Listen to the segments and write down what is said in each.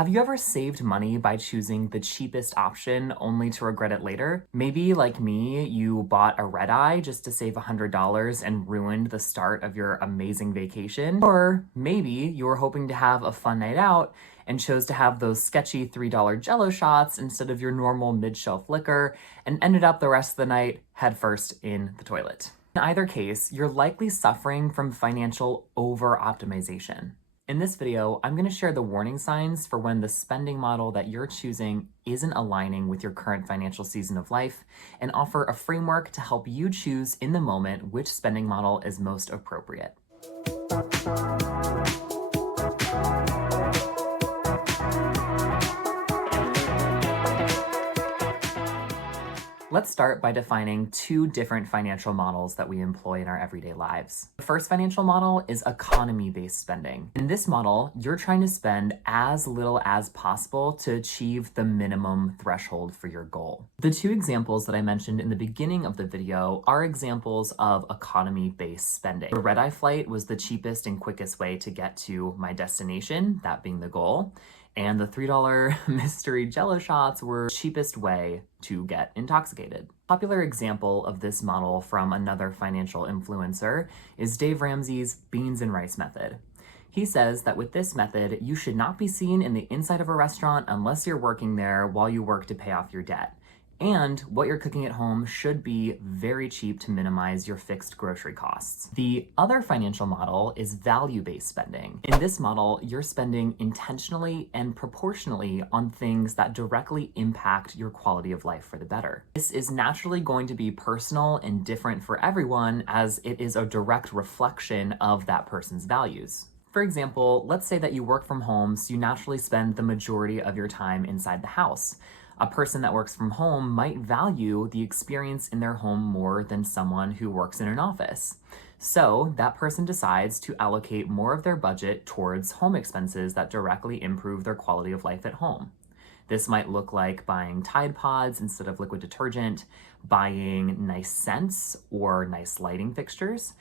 Have you ever saved money by choosing the cheapest option only to regret it later? Maybe, like me, you bought a red eye just to save $100 and ruined the start of your amazing vacation. Or maybe you were hoping to have a fun night out and chose to have those sketchy $3 Jello shots instead of your normal mid-shelf liquor and ended up the rest of the night headfirst in the toilet. In either case, you're likely suffering from financial over-optimization. In this video, I'm going to share the warning signs for when the spending model that you're choosing isn't aligning with your current financial season of life, and offer a framework to help you choose in the moment which spending model is most appropriate. Let's start by defining two different financial models that we employ in our everyday lives. The first financial model is economy-based spending. In this model, you're trying to spend as little as possible to achieve the minimum threshold for your goal. The two examples that I mentioned in the beginning of the video are examples of economy-based spending. The red-eye flight was the cheapest and quickest way to get to my destination, that being the goal. And the $3 mystery Jello shots were the cheapest way to get intoxicated. A popular example of this model from another financial influencer is Dave Ramsey's beans and rice method. He says that with this method, you should not be seen in the inside of a restaurant unless you're working there while you work to pay off your debt. And what you're cooking at home should be very cheap to minimize your fixed grocery costs. The other financial model is value-based spending. In this model, you're spending intentionally and proportionally on things that directly impact your quality of life for the better. This is naturally going to be personal and different for everyone, as it is a direct reflection of that person's values. For example, let's say that you work from home, so you naturally spend the majority of your time inside the house. A person that works from home might value the experience in their home more than someone who works in an office. So that person decides to allocate more of their budget towards home expenses that directly improve their quality of life at home. This might look like buying Tide Pods instead of liquid detergent, buying nice scents or nice lighting fixtures,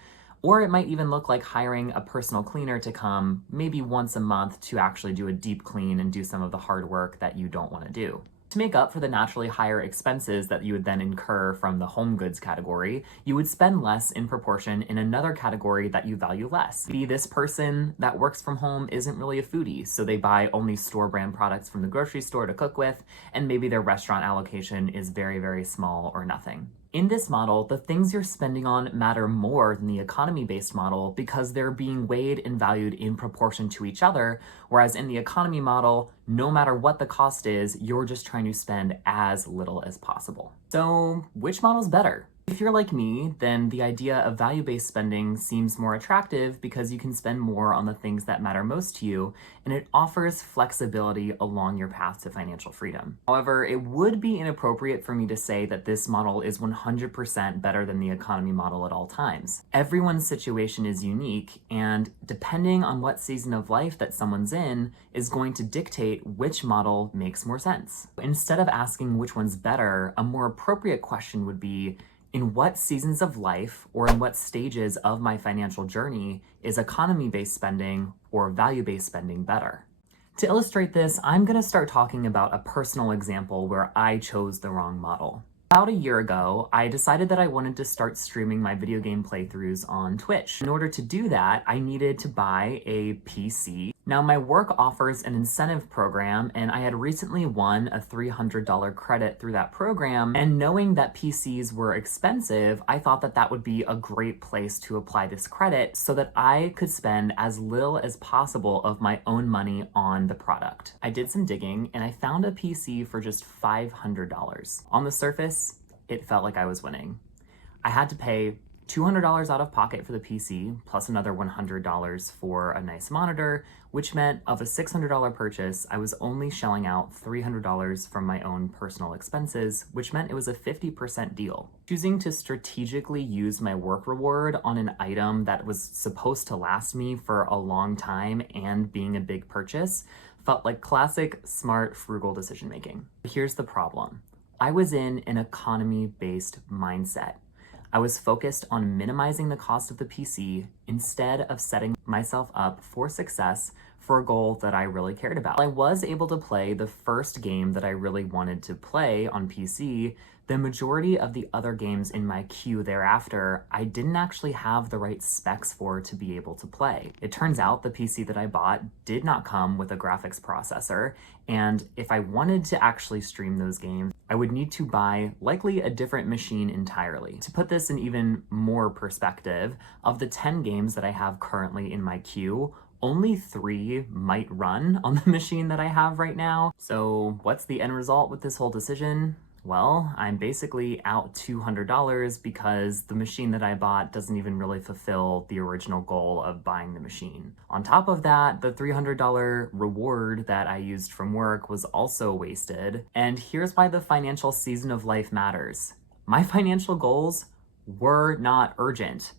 or it might even look like hiring a personal cleaner to come maybe once a month to actually do a deep clean and do some of the hard work that you don't want to do. To make up for the naturally higher expenses that you would then incur from the home goods category, you would spend less in proportion in another category that you value less. Maybe this person that works from home isn't really a foodie, so they buy only store brand products from the grocery store to cook with, and maybe their restaurant allocation is very, very small or nothing. In this model, the things you're spending on matter more than the economy-based model because they're being weighed and valued in proportion to each other, whereas in the economy model, no matter what the cost is, you're just trying to spend as little as possible. So, which model's better? If you're like me, then the idea of value-based spending seems more attractive because you can spend more on the things that matter most to you, and it offers flexibility along your path to financial freedom. However, it would be inappropriate for me to say that this model is 100% better than the economy model at all times. Everyone's situation is unique, and depending on what season of life that someone's in is going to dictate which model makes more sense. Instead of asking which one's better, a more appropriate question would be, in what seasons of life or in what stages of my financial journey is economy-based spending or value-based spending better? To illustrate this, I'm going to start talking about a personal example where I chose the wrong model. About a year ago, I decided that I wanted to start streaming my video game playthroughs on Twitch. In order to do that, I needed to buy a PC. Now, my work offers an incentive program, and I had recently won a $300 credit through that program, and knowing that PCs were expensive, I thought that that would be a great place to apply this credit so that I could spend as little as possible of my own money on the product. I did some digging, and I found a PC for just $500. On the surface, it felt like I was winning. I had to pay $200 out of pocket for the PC, plus another $100 for a nice monitor, which meant of a $600 purchase, I was only shelling out $300 from my own personal expenses, which meant it was a 50% deal. Choosing to strategically use my work reward on an item that was supposed to last me for a long time and being a big purchase felt like classic, smart, frugal decision-making. Here's the problem. I was in an economy-based mindset. I was focused on minimizing the cost of the PC instead of setting myself up for success for a goal that I really cared about. I was able to play the first game that I really wanted to play on PC. The majority of the other games in my queue thereafter, I didn't actually have the right specs for to be able to play. It turns out the PC that I bought did not come with a graphics processor, and if I wanted to actually stream those games, I would need to buy likely a different machine entirely. To put this in even more perspective, of the 10 games that I have currently in my queue, only 3 might run on the machine that I have right now. So what's the end result with this whole decision? Well, I'm basically out $200 because the machine that I bought doesn't even really fulfill the original goal of buying the machine. On top of that, the $300 reward that I used from work was also wasted. And here's why the financial season of life matters. My financial goals were not urgent.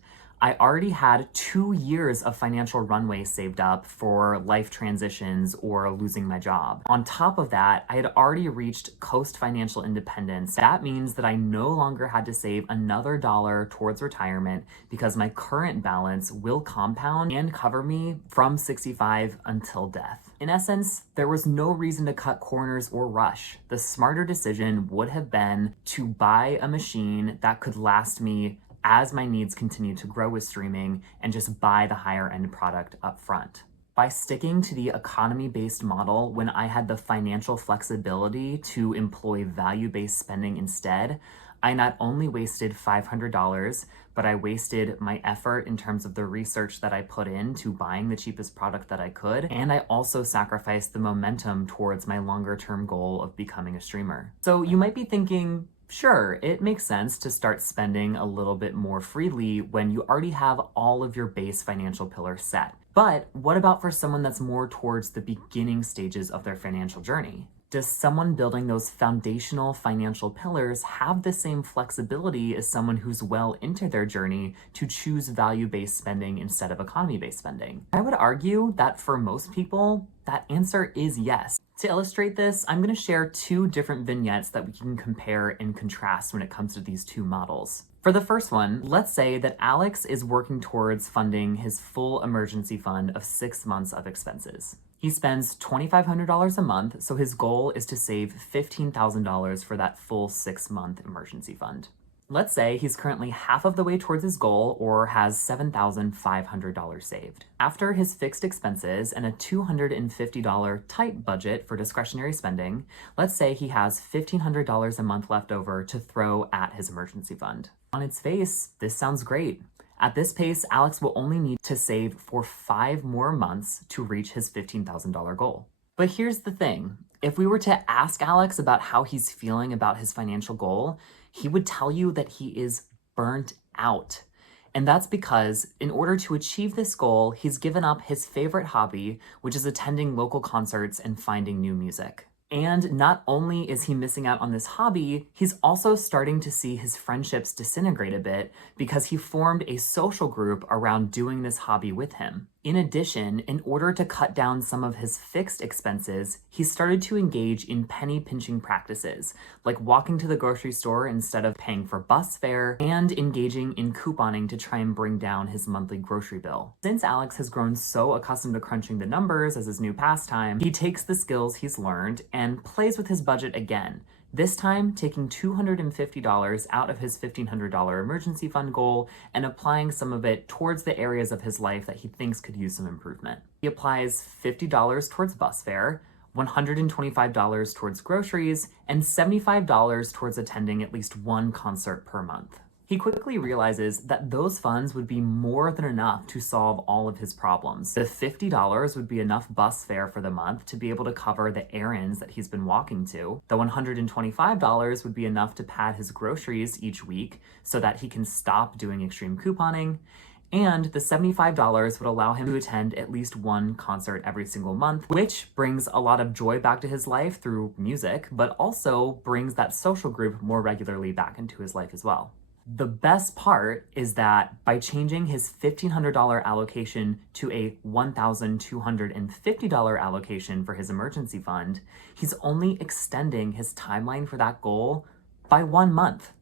I already had 2 years of financial runway saved up for life transitions or losing my job. On top of that, I had already reached Coast financial independence. That means that I no longer had to save another dollar towards retirement because my current balance will compound and cover me from 65 until death. In essence, there was no reason to cut corners or rush. The smarter decision would have been to buy a machine that could last me as my needs continue to grow with streaming and just buy the higher end product up front. By sticking to the economy-based model when I had the financial flexibility to employ value-based spending instead, I not only wasted $500, but I wasted my effort in terms of the research that I put into buying the cheapest product that I could, and I also sacrificed the momentum towards my longer-term goal of becoming a streamer. So you might be thinking, sure, it makes sense to start spending a little bit more freely when you already have all of your base financial pillars set. But what about for someone that's more towards the beginning stages of their financial journey? Does someone building those foundational financial pillars have the same flexibility as someone who's well into their journey to choose value-based spending instead of economy-based spending? I would argue that for most people, that answer is yes. To illustrate this, I'm going to share 2 different vignettes that we can compare and contrast when it comes to these 2 models. For the first one, let's say that Alex is working towards funding his full emergency fund of 6 months of expenses. He spends $2,500 a month, so his goal is to save $15,000 for that full 6-month emergency fund. Let's say he's currently half of the way towards his goal or has $7,500 saved. After his fixed expenses and a $250 tight budget for discretionary spending, let's say he has $1,500 a month left over to throw at his emergency fund. On its face, this sounds great. At this pace, Alex will only need to save for 5 more months to reach his $15,000 goal. But here's the thing. If we were to ask Alex about how he's feeling about his financial goal, he would tell you that he is burnt out. And that's because in order to achieve this goal, he's given up his favorite hobby, which is attending local concerts and finding new music. And not only is he missing out on this hobby, he's also starting to see his friendships disintegrate a bit because he formed a social group around doing this hobby with him. In addition, in order to cut down some of his fixed expenses, he started to engage in penny pinching practices, like walking to the grocery store instead of paying for bus fare, and engaging in couponing to try and bring down his monthly grocery bill. Since Alex has grown so accustomed to crunching the numbers as his new pastime, he takes the skills he's learned and plays with his budget again. This time, taking $250 out of his $1,500 emergency fund goal and applying some of it towards the areas of his life that he thinks could use some improvement. He applies $50 towards bus fare, $125 towards groceries, and $75 towards attending at least 1 concert per month. He quickly realizes that those funds would be more than enough to solve all of his problems. The $50 would be enough bus fare for the month to be able to cover the errands that he's been walking to. The $125 would be enough to pad his groceries each week so that he can stop doing extreme couponing. And the $75 would allow him to attend at least 1 concert every single month, which brings a lot of joy back to his life through music, but also brings that social group more regularly back into his life as well. The best part is that by changing his $1,500 allocation to a $1,250 allocation for his emergency fund, he's only extending his timeline for that goal by 1 month.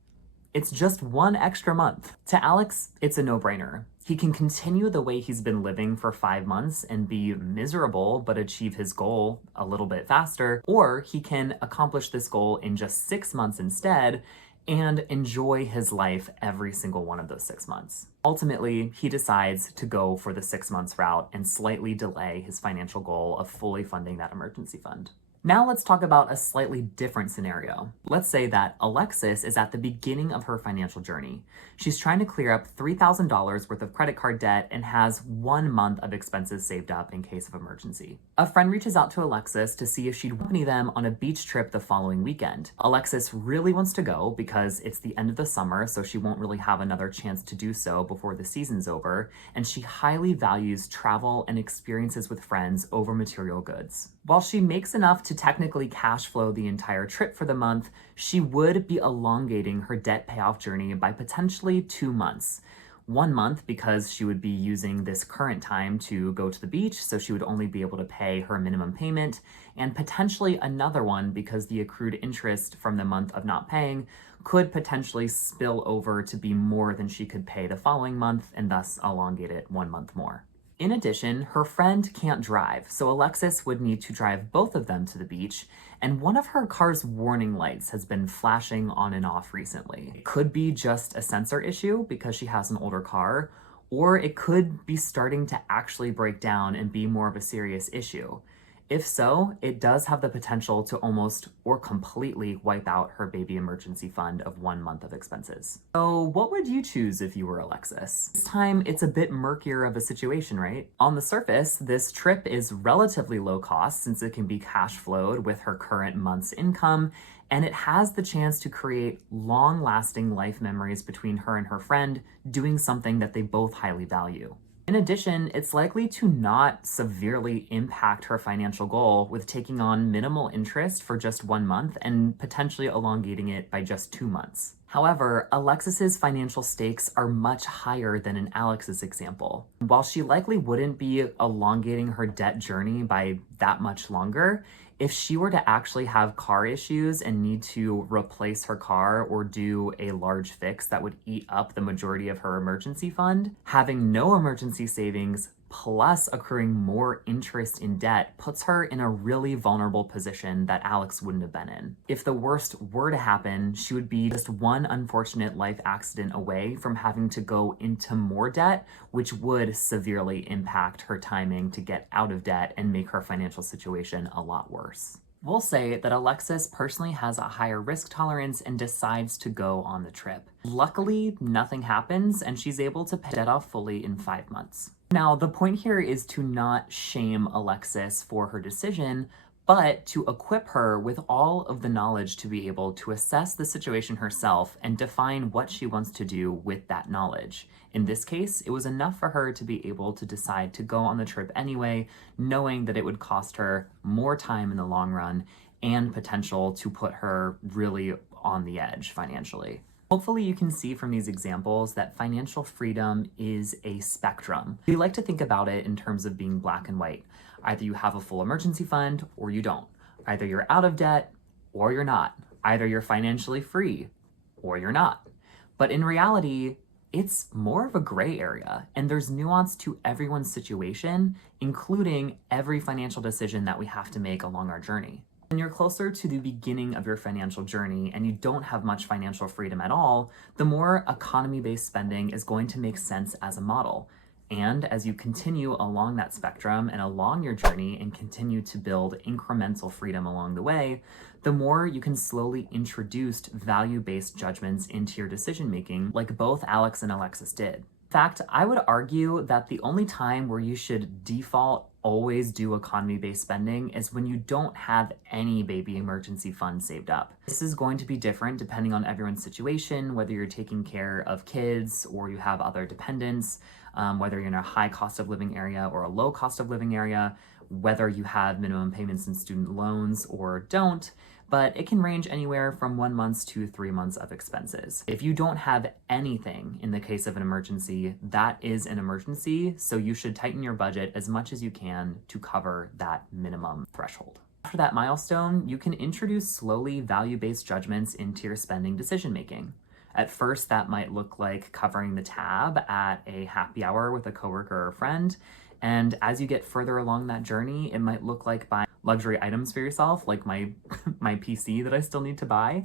It's just 1 extra month. To Alex, it's a no-brainer. He can continue the way he's been living for 5 months and be miserable but achieve his goal a little bit faster, or he can accomplish this goal in just 6 months instead and enjoy his life every single one of those 6 months. Ultimately, he decides to go for the 6 months route and slightly delay his financial goal of fully funding that emergency fund. Now let's talk about a slightly different scenario. Let's say that Alexis is at the beginning of her financial journey. She's trying to clear up $3,000 worth of credit card debt and has 1 month of expenses saved up in case of emergency. A friend reaches out to Alexis to see if she'd accompany them on a beach trip the following weekend. Alexis really wants to go because it's the end of the summer, so she won't really have another chance to do so before the season's over, and she highly values travel and experiences with friends over material goods. While she makes enough to technically cash flow the entire trip for the month, she would be elongating her debt payoff journey by potentially 2 months. 1 month because she would be using this current time to go to the beach, so she would only be able to pay her minimum payment, and potentially another one because the accrued interest from the month of not paying could potentially spill over to be more than she could pay the following month and thus elongate it 1 month more. In addition, her friend can't drive, so Alexis would need to drive both of them to the beach, and one of her car's warning lights has been flashing on and off recently. It could be just a sensor issue because she has an older car, or it could be starting to actually break down and be more of a serious issue. If so, it does have the potential to almost or completely wipe out her baby emergency fund of 1 month of expenses. So what would you choose if you were Alexis? This time, it's a bit murkier of a situation, right? On the surface, this trip is relatively low cost since it can be cash flowed with her current month's income, and it has the chance to create long-lasting life memories between her and her friend doing something that they both highly value. In addition, it's likely to not severely impact her financial goal with taking on minimal interest for just 1 month and potentially elongating it by just 2 months. However, Alexis's financial stakes are much higher than in Alex's example. While she likely wouldn't be elongating her debt journey by that much longer, if she were to actually have car issues and need to replace her car or do a large fix that would eat up the majority of her emergency fund, having no emergency savings plus accruing more interest in debt puts her in a really vulnerable position that Alex wouldn't have been in. If the worst were to happen, she would be just one unfortunate life accident away from having to go into more debt, which would severely impact her timing to get out of debt and make her financial situation a lot worse. We'll say that Alexis personally has a higher risk tolerance and decides to go on the trip. Luckily, nothing happens and she's able to pay debt off fully in 5 months. Now, the point here is to not shame Alexis for her decision, but to equip her with all of the knowledge to be able to assess the situation herself and define what she wants to do with that knowledge. In this case, it was enough for her to be able to decide to go on the trip anyway, knowing that it would cost her more time in the long run and potential to put her really on the edge financially. Hopefully you can see from these examples that financial freedom is a spectrum. We like to think about it in terms of being black and white. Either you have a full emergency fund or you don't. Either you're out of debt or you're not. Either you're financially free or you're not. But in reality, it's more of a gray area, and there's nuance to everyone's situation, including every financial decision that we have to make along our journey. When you're closer to the beginning of your financial journey and you don't have much financial freedom at all, the more economy-based spending is going to make sense as a model. And as you continue along that spectrum and along your journey and continue to build incremental freedom along the way, the more you can slowly introduce value-based judgments into your decision-making, like both Alex and Alexis did. In fact, I would argue that the only time where you should default always do economy-based spending is when you don't have any baby emergency fund saved up. This is going to be different depending on everyone's situation, whether you're taking care of kids or you have other dependents, whether you're in a high cost of living area or a low cost of living area, whether you have minimum payments in student loans or don't, but it can range anywhere from 1 month to 3 months of expenses. If you don't have anything in the case of an emergency, that is an emergency, so you should tighten your budget as much as you can to cover that minimum threshold. After that milestone, you can introduce slowly value-based judgments into your spending decision-making. At first, that might look like covering the tab at a happy hour with a coworker or friend. And as you get further along that journey, it might look like buying luxury items for yourself, like my PC that I still need to buy,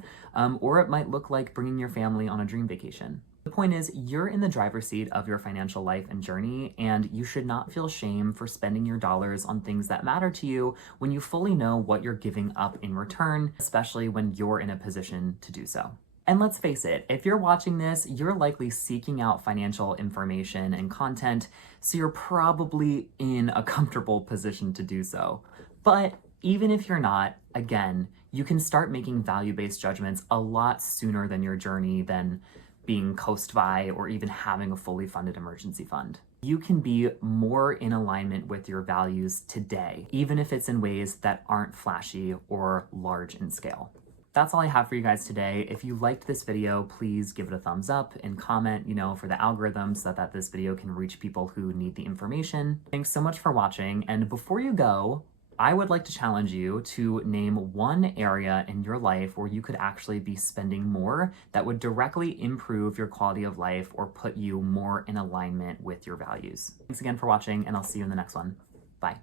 or it might look like bringing your family on a dream vacation. The point is, you're in the driver's seat of your financial life and journey, and you should not feel shame for spending your dollars on things that matter to you when you fully know what you're giving up in return, especially when you're in a position to do so. And let's face it, if you're watching this, you're likely seeking out financial information and content, so you're probably in a comfortable position to do so. But even if you're not, again, you can start making value-based judgments a lot sooner than your journey than being coast by or even having a fully funded emergency fund. You can be more in alignment with your values today, even if it's in ways that aren't flashy or large in scale. That's all I have for you guys today. If you liked this video, please give it a thumbs up and comment, for the algorithm so that this video can reach people who need the information. Thanks so much for watching. And before you go, I would like to challenge you to name one area in your life where you could actually be spending more that would directly improve your quality of life or put you more in alignment with your values. Thanks again for watching, and I'll see you in the next one. Bye.